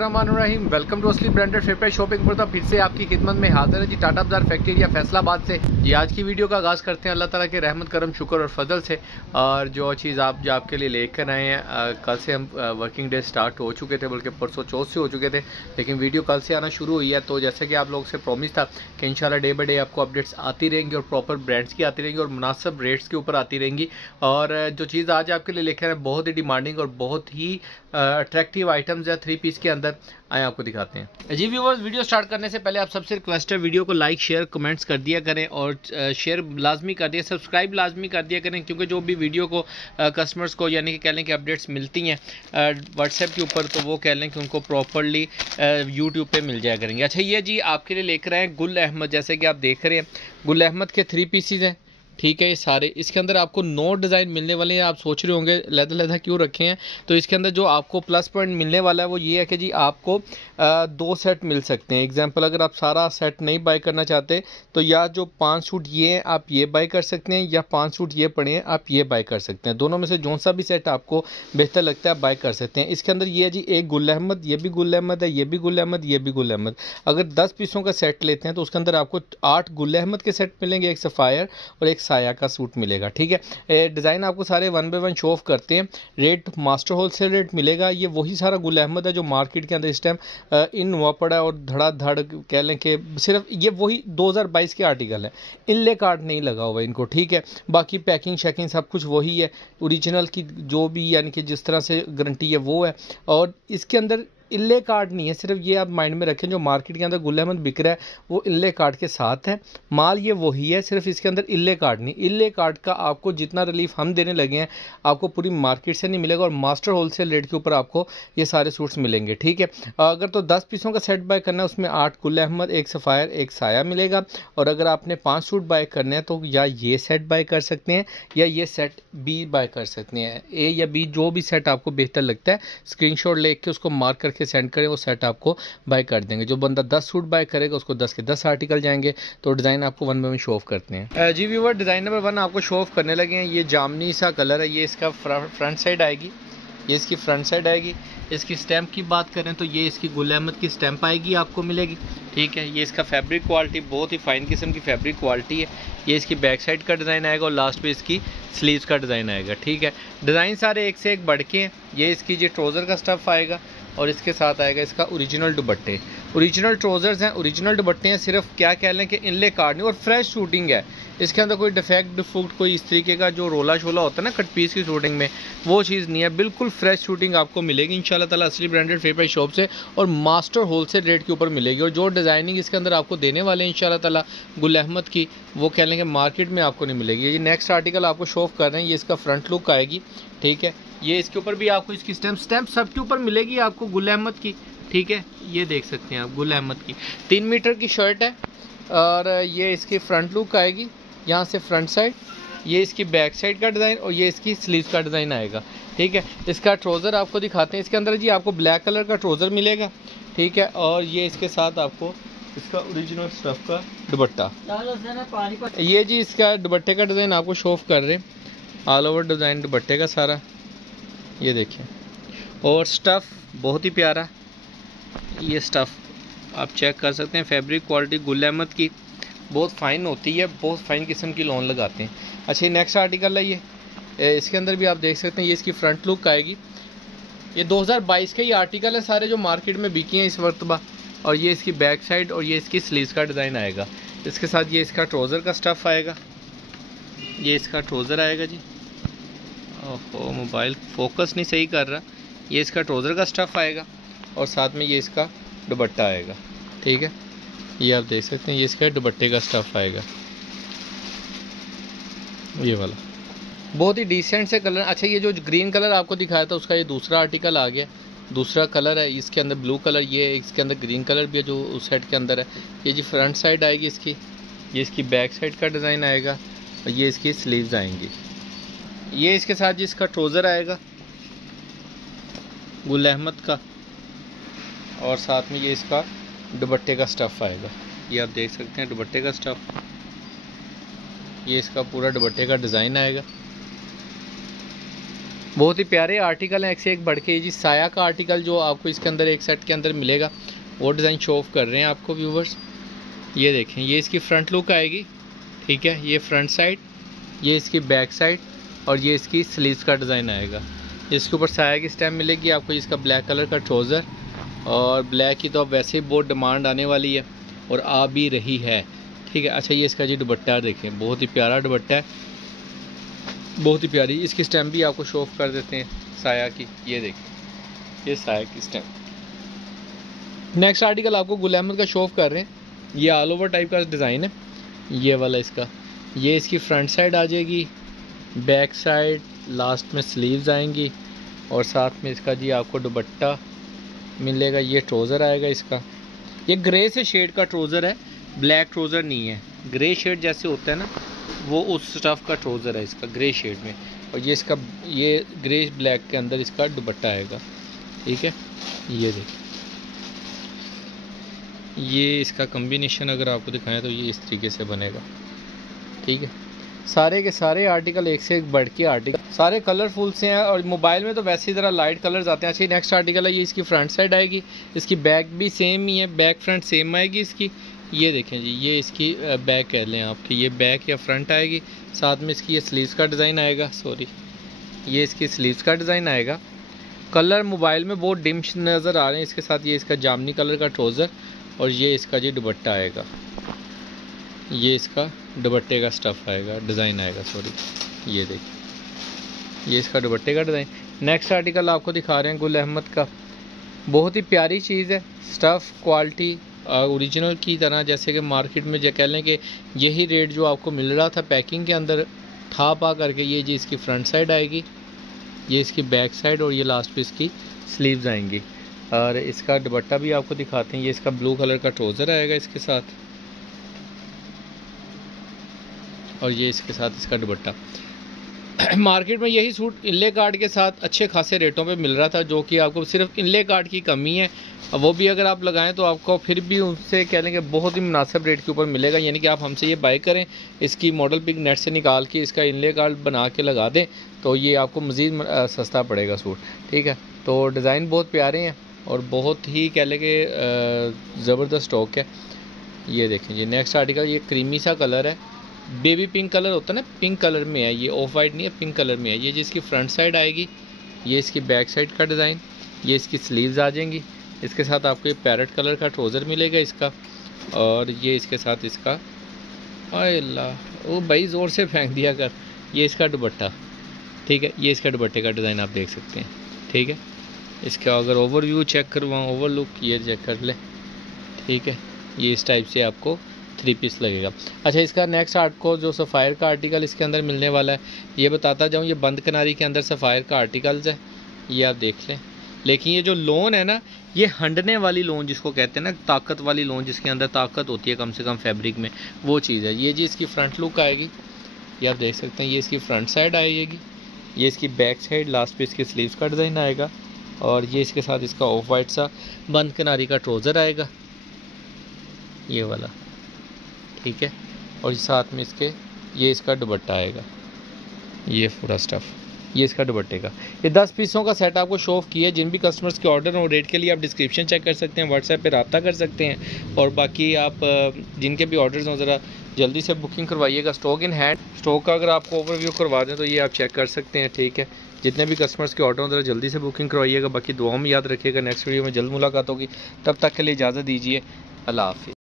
Rahim welcome to असली branded फेपर shopping पर फिर से आपकी खिदमत में हाजिर है जी टाटा बाजार फैक्ट्री या फैसलाबाद से। जी आज की वीडियो का आगाज़ करते हैं अल्लाह ताला के रहमत करम शुक्र और फजल से। और जो चीज़ आप जो आपके लिए लेकर आए हैं, कल से हम वर्किंग डे स्टार्ट हो चुके थे, बल्कि परसों चौथ से हो चुके थे, लेकिन वीडियो कल से आना शुरू हुई है। तो जैसे कि आप लोगों से प्रॉमिस था कि इंशाल्लाह डे बाई डे आपको अपडेट्स आती रहेंगी और प्रॉपर ब्रांड्स की आती रहेंगी और मुनासिब रेट्स के ऊपर आती रहेंगी। और जो चीज़ आज आपके लिए लेकर आए बहुत ही डिमांडिंग और बहुत ही अट्रैक्टिव आइटम्स है 3 पीस के अंदर, आए आपको दिखाते हैं। जी व्यूअर्स, वीडियो स्टार्ट करने से पहले आप सबसे रिक्वेस्ट है वीडियो को लाइक शेयर कमेंट्स कर दिया करें और शेयर लाजमी कर दिया, सब्सक्राइब लाजमी कर दिया करें, क्योंकि जो भी वीडियो को कस्टमर्स को यानी कि कह लें कि अपडेट्स मिलती हैं व्हाट्सएप के ऊपर, तो वो कह लें कि उनको प्रॉपरली यूट्यूब पे मिल जाया करेंगे। अच्छा ये जी आपके लिए लेकर आए गुल अहमद, जैसे कि आप देख रहे हैं गुल अहमद के 3 पीसीज हैं, ठीक है। ये सारे इसके अंदर आपको 9 डिज़ाइन मिलने वाले हैं। आप सोच रहे होंगे लहदा क्यों रखे हैं, तो इसके अंदर जो आपको प्लस पॉइंट मिलने वाला है वो ये है कि जी आपको 2 सेट मिल सकते हैं। एग्जांपल अगर आप सारा सेट नहीं बाय करना चाहते तो या जो 5 सूट ये हैं आप ये बाय कर सकते हैं, या 5 सूट ये पड़े हैं आप ये बाय कर सकते हैं। दोनों में से जो सा भी सेट आपको बेहतर लगता है आप बाय कर सकते हैं। इसके अंदर ये है जी एक गुल अहमद, ये भी गुल अहमद है, ये भी गुल अहमद, ये भी गुल अहमद। अगर 10 पीसों का सेट लेते हैं तो उसके अंदर आपको 8 गुल अहमद के सेट मिलेंगे, एक सफ़ायर और एक साया का सूट मिलेगा, ठीक है। डिज़ाइन आपको सारे 1 बाय 1 शो ऑफ करते हैं। रेट मास्टर होलसेल रेट मिलेगा। ये वही सारा गुल अहमद है जो मार्केट के अंदर इस टाइम इन हुआ पड़ा है और धड़ाधड़ कह लें कि सिर्फ ये वही 2022 के आर्टिकल है, इनले कार्ड नहीं लगा हुआ इनको, ठीक है। बाकी पैकिंग शैकिंग सब कुछ वही है, ओरिजिनल की जो भी यानी कि जिस तरह से गारंटी है वो है। और इसके अंदर इल्ले कार्ड नहीं है, सिर्फ ये आप माइंड में रखें जो मार्केट के अंदर गुल अहमद बिक रहा है वो इल्ले कार्ड के साथ है। माल ये वही है, सिर्फ इसके अंदर इल्ले कार्ड नहीं। इल्ले कार्ड का आपको जितना रिलीफ हम देने लगे हैं आपको पूरी मार्केट से नहीं मिलेगा और मास्टर होलसेल रेट के ऊपर आपको ये सारे सूट्स मिलेंगे, ठीक है। अगर तो 10 पीसों का सेट बाय करना है उसमें 8 गुल अहमद, एक सफ़ायर, एक साया मिलेगा। और अगर आपने 5 सूट बाय करने हैं तो या ये सेट बाय कर सकते हैं या ये सेट बी बाय कर सकते हैं। ए या बी जो भी सेट आपको बेहतर लगता है स्क्रीनशॉट लेके उसको मार्क करके सेंड करें, वो सेट आपको बाय कर देंगे। जो बंदा 10 सूट बाय करेगा उसको 10 के 10 आर्टिकल जाएंगे। तो डिज़ाइन आपको 1 बाय 1 शो ऑफ करते हैं। जी व्यूअर, डिज़ाइन नंबर 1 आपको शो ऑफ करने लगे हैं। ये जामनी सा कलर है, ये इसका फ्रंट साइड आएगी, ये इसकी फ्रंट साइड आएगी। इसकी स्टैम्प की बात करें तो ये इसकी गुल अहमद की स्टैम्प आएगी आपको मिलेगी, ठीक है। ये इसका फैब्रिक क्वालिटी बहुत ही फाइन किस्म की फैब्रिक क्वालिटी है। ये इसकी बैक साइड का डिज़ाइन आएगा और लास्ट पे इसकी स्लीव्स का डिज़ाइन आएगा, ठीक है। डिज़ाइन सारे एक से एक बढ़ के हैं। ये इसकी जो ट्राउज़र का स्टफ़ आएगा और इसके साथ आएगा इसका ओरिजिनल दुपट्टे। ओरिजिनल ट्राउज़र्स हैं, ओरिजिनल दुपट्टे हैं, सिर्फ क्या कह लें कि इनले कार्ड नहीं और फ्रेश शूटिंग है। इसके अंदर कोई डिफेक्ट डिफूक्ट कोई इस तरीके का जो रोला शोला होता है ना कट पीस की शूटिंग में, वो चीज़ नहीं है। बिल्कुल फ्रेश शूटिंग आपको मिलेगी इंशाल्लाह ताला असली ब्रांडेड फेपर शॉप से और मास्टर होलसेल रेट के ऊपर मिलेगी। और जो डिज़ाइनिंग इसके अंदर आपको देने वाले हैं इंशाल्लाह ताला गुल अहमद की, वो कह लेंगे मार्केट में आपको नहीं मिलेगी। ये नेक्स्ट आर्टिकल आपको शो ऑफ कर रहे हैं, ये इसका फ्रंट लुक आएगी, ठीक है। ये इसके ऊपर भी आपको इसकी स्टैम्प सबके ऊपर मिलेगी आपको गुल अहमद की, ठीक है। ये देख सकते हैं आप गुल अहमद की 3 मीटर की शर्ट है और ये इसकी फ्रंट लुक आएगी, यहाँ से फ्रंट साइड, ये इसकी बैक साइड का डिज़ाइन और ये इसकी स्लीव्स का डिज़ाइन आएगा, ठीक है। इसका ट्राउज़र आपको दिखाते हैं। इसके अंदर जी आपको ब्लैक कलर का ट्राउज़र मिलेगा, ठीक है। और ये इसके साथ आपको इसका ओरिजिनल स्टफ़ का दुपट्टा, ये जी इसका दुपट्टे का डिज़ाइन आपको शो ऑफ कर रहे हैं, ऑल ओवर डिज़ाइन दुपट्टे का सारा, ये देखिए। और स्टफ़ बहुत ही प्यारा, ये स्टफ़ आप चेक कर सकते हैं। फैब्रिक क्वालिटी गुल अहमद की बहुत फ़ाइन होती है, बहुत फ़ाइन किस्म की लॉन लगाते हैं। अच्छा ये नेक्स्ट आर्टिकल है, ये इसके अंदर भी आप देख सकते हैं, ये इसकी फ्रंट लुक आएगी। ये 2022 के ही आर्टिकल है सारे जो मार्केट में बिकी हैं इस वक्तबा। और ये इसकी बैक साइड और ये इसकी स्लीव्स का डिज़ाइन आएगा। इसके साथ ये इसका ट्राउज़र का स्टफ़ आएगा, ये इसका ट्राउज़र आएगा जी। ओहो मोबाइल फोकस नहीं सही कर रहा। ये इसका ट्राउज़र का स्टफ़ आएगा और साथ में ये इसका दुपट्टा आएगा, ठीक है। ये आप देख सकते हैं, ये इसका दुपट्टे का स्टफ़ आएगा, ये वाला बहुत ही डिसेंट से कलर। अच्छा ये जो ग्रीन कलर आपको दिखाया था उसका ये दूसरा आर्टिकल आ गया, दूसरा कलर है। इसके अंदर ब्लू कलर, ये इसके अंदर ग्रीन कलर भी है जो उस सेट के अंदर है। ये जी फ्रंट साइड आएगी इसकी, ये इसकी बैक साइड का डिज़ाइन आएगा और ये इसकी स्लीव्स आएंगी। ये इसके साथ जी इसका ट्राउज़र आएगा गुल अहमद का और साथ में ये इसका दुपट्टे का स्टफ़ आएगा। ये आप देख सकते हैं दुपट्टे का स्टफ़, ये इसका पूरा दुपट्टे का डिज़ाइन आएगा। बहुत ही प्यारे आर्टिकल हैं, एक से एक बढ़ के। जी साया का आर्टिकल जो आपको इसके अंदर एक सेट के अंदर मिलेगा वो डिज़ाइन शो ऑफ कर रहे हैं आपको व्यूवर्स। ये देखें, ये इसकी फ्रंट लुक आएगी, ठीक है, ये फ्रंट साइड, ये इसकी बैक साइड और ये इसकी स्लीव्स का डिज़ाइन आएगा। इसके ऊपर साया की स्टैम्प मिलेगी आपको, इसका ब्लैक कलर का ट्राउज़र, और ब्लैक की तो अब वैसे ही बहुत डिमांड आने वाली है और आ भी रही है, ठीक है। अच्छा, ये इसका जी दुपट्टा देखें, बहुत ही प्यारा दुपट्टा है, बहुत ही प्यारी। इसकी स्टैम्प भी आपको शो ऑफ कर देते हैं साया की, ये देखें, ये साया की स्टैम्प। नेक्स्ट आर्टिकल आपको गुल अहमद का शो ऑफ कर रहे हैं, ये ऑल ओवर टाइप का डिज़ाइन है, ये वाला इसका। ये इसकी फ्रंट साइड आ जाएगी, बैक साइड, लास्ट में स्लीव्स आएंगी और साथ में इसका जी आपको दुपट्टा मिलेगा। ये ट्राउज़र आएगा इसका, ये ग्रे से शेड का ट्राउज़र है, ब्लैक ट्राउज़र नहीं है। ग्रे शेड जैसे होता है ना, वो उस स्टफ़ का ट्राउज़र है इसका, ग्रे शेड में। और ये इसका, ये ग्रे ब्लैक के अंदर इसका दुपट्टा आएगा, ठीक है। ये देखिए, ये इसका कम्बिनेशन अगर आपको दिखाएं तो ये इस तरीके से बनेगा, ठीक है। सारे के सारे आर्टिकल एक से एक बढ़ के आर्टिकल, सारे कलरफुल से हैं और मोबाइल में तो वैसे ही ज़रा लाइट कलर्स आते हैं। अच्छा, नेक्स्ट आर्टिकल है, ये इसकी फ्रंट साइड आएगी, इसकी बैक भी सेम ही है, बैक फ्रंट सेम आएगी इसकी। ये देखें जी, ये इसकी बैक कह लें आपकी, ये बैक या फ्रंट आएगी, साथ में इसकी ये स्लीव्स का डिज़ाइन आएगा, सॉरी, ये इसकी स्लीव्स का डिज़ाइन आएगा। कलर मोबाइल में बहुत डिम नज़र आ रहे हैं। इसके साथ ये इसका जामनी कलर का ट्राउज़र और ये इसका जी दुपट्टा आएगा, ये इसका दुपट्टे का स्टफ़ आएगा, डिज़ाइन आएगा, सॉरी, ये देखिए, ये इसका दुपट्टे का डिज़ाइन। नेक्स्ट आर्टिकल आपको दिखा रहे हैं गुल अहमद का, बहुत ही प्यारी चीज़ है, स्टफ़ क्वालिटी ओरिजिनल की तरह, जैसे कि मार्केट में जो कह लें कि यही रेट जो आपको मिल रहा था पैकिंग के अंदर था पा करके। ये जी इसकी फ्रंट साइड आएगी, ये इसकी बैक साइड और ये लास्ट पे इसकी स्लीव्स आएंगी। और इसका दुपट्टा भी आपको दिखाते हैं, ये इसका ब्लू कलर का ट्राउज़र आएगा इसके साथ, और ये इसके साथ इसका दुपट्टा। मार्केट में यही सूट इनले कार्ड के साथ अच्छे खासे रेटों पे मिल रहा था, जो कि आपको सिर्फ इनले कार्ड की कमी है, वो भी अगर आप लगाएं तो आपको फिर भी उनसे कह लेंगे बहुत ही मुनासिब रेट के ऊपर मिलेगा। यानी कि आप हमसे ये बाय करें, इसकी मॉडल पिक नेट से निकाल के इसका इनले कार्ड बना के लगा दें तो ये आपको मज़ीद सस्ता पड़ेगा सूट, ठीक है। तो डिज़ाइन बहुत प्यारे हैं और बहुत ही कह लेंगे ज़बरदस्त स्टॉक है। ये देखें, ये नेक्स्ट आर्टिकल, ये क्रीमी सा कलर है, बेबी पिंक कलर होता है ना, पिंक कलर में है, ये ऑफ वाइट नहीं है, पिंक कलर में है। ये जिसकी फ्रंट साइड आएगी, ये इसकी बैक साइड का डिज़ाइन, ये इसकी स्लीव्स आ जाएंगी। इसके साथ आपको ये पैरेट कलर का ट्राउज़र मिलेगा इसका, और ये इसके साथ इसका, अल्लाह वो भाई ज़ोर से फेंक दिया कर, ये इसका दुपट्टा, ठीक है। ये इसका दुपट्टे का डिज़ाइन आप देख सकते हैं, ठीक है। इसका अगर ओवरव्यू चेक करवाऊँ, ओवरलुक, ये चेक कर ले, ठीक है। ये इस टाइप से आपको 3 पीस लगेगा। अच्छा, इसका नेक्स्ट आपको जो सफ़ायर का आर्टिकल इसके अंदर मिलने वाला है, ये बताता जाऊँ, ये बंद किनारी के अंदर सफ़ायर का आर्टिकल्स है, ये आप देख लें। लेकिन ये जो लोन है ना, ये हंडने वाली लोन जिसको कहते हैं ना, ताकत वाली लोन, जिसके अंदर ताकत होती है कम से कम फैब्रिक में, वो चीज़ है। ये जी इसकी फ्रंट लुक आएगी, ये आप देख सकते हैं, ये इसकी फ्रंट साइड आएगी, ये इसकी बैक साइड, लास्ट पे इसके स्लीव्स का डिज़ाइन आएगा, और ये इसके साथ इसका ऑफ वाइट सा बंद किनारी का ट्राउज़र आएगा, ये वाला, ठीक है। और साथ में इसके ये इसका दुपट्टा आएगा, ये पूरा स्टफ़, ये इसका दुपट्टे का। ये 10 पीसों का सेट आपको शो ऑफ किया है। जिन भी कस्टमर्स के ऑर्डर हो, रेट के लिए आप डिस्क्रिप्शन चेक कर सकते हैं, व्हाट्सएप पे रब्ता कर सकते हैं। और बाकी आप जिनके भी ऑर्डर्स हों, ज़रा जल्दी से बुकिंग करवाइएगा। स्टॉक इन हैंड, स्टॉक का अगर आपको ओवरव्यू करवा दें तो ये आप चेक कर सकते हैं, ठीक है। जितने भी कस्टमर्स के ऑर्डर हों, ज़रा जल्दी से बुकिंग करवाइएगा। बाकी दुआओं में याद रखिएगा। नेक्स्ट वीडियो में जल्द मुलाकात होगी, तब तक के लिए इजाज़त दीजिए। अल्लाह हाफ़िज़।